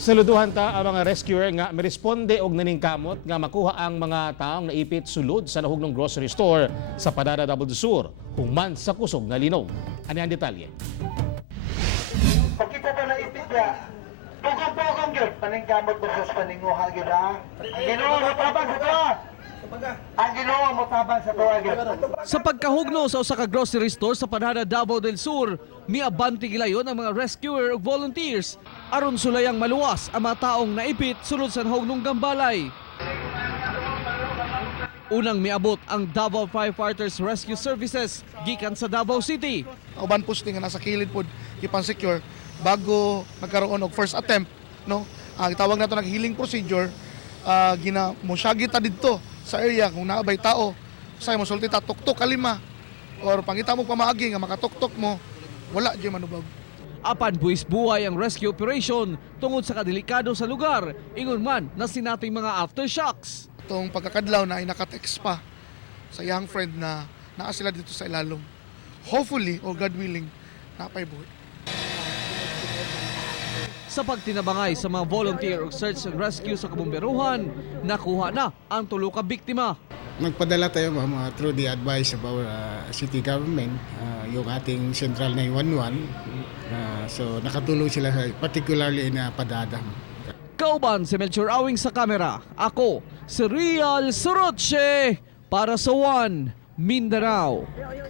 Saluduhan ta ang mga rescuer nga miresponde og naningkamot nga makuha ang mga taong naipit sulod sa nahugnong grocery store sa Padada Davao do Sur human sa kusog nga linog. Ani ang detalye? Pagkita pa naipit niya, pugong-pugong yun. Paningkamot versus paninguha yun ha. Ang ginawa mo tabang sa to. Ang ginawa mo tabang sa to agad. Sa pagkahugno sa usa ka grocery store sa Padada Davao del Sur, miabante gilayon ang mga rescuer ug volunteers aron sulayang maluwas ang mga taong naipit sulod sa nahugnong gambalay. Unang miabot ang Davao Firefighters Rescue Services gikan sa Davao City. Uban posting nga nasa kilid pod ipan secure bago nagkaroon og first attempt, no. Gitawag nato nag healing procedure, gina mo syagi ta didto sa area kung naabay tao say mo sulti ta tuktok kalima or pangita mo pamaagi nga makatuktok mo wala di manubag. Apan buwis buhay ang rescue operation tungod sa kadelikado sa lugar, ingon man na sinating mga aftershocks. Itong pagkakadlaw na ay nakatext pa sa young friend na naa sila dito sa ilalom. Hopefully, or God willing, napay buhay. Sa pagtinabangay sa mga volunteer ug search and rescue sa kabomberuhan, nakuha na ang tulo ka biktima. Nagpadala tayo through the advice of our city government, yung ating Central 911. So nakatulong sila particularly in Padada. Kauban si Melchor Awing sa kamera. Ako, si Real Soroche para sa One Mindanao.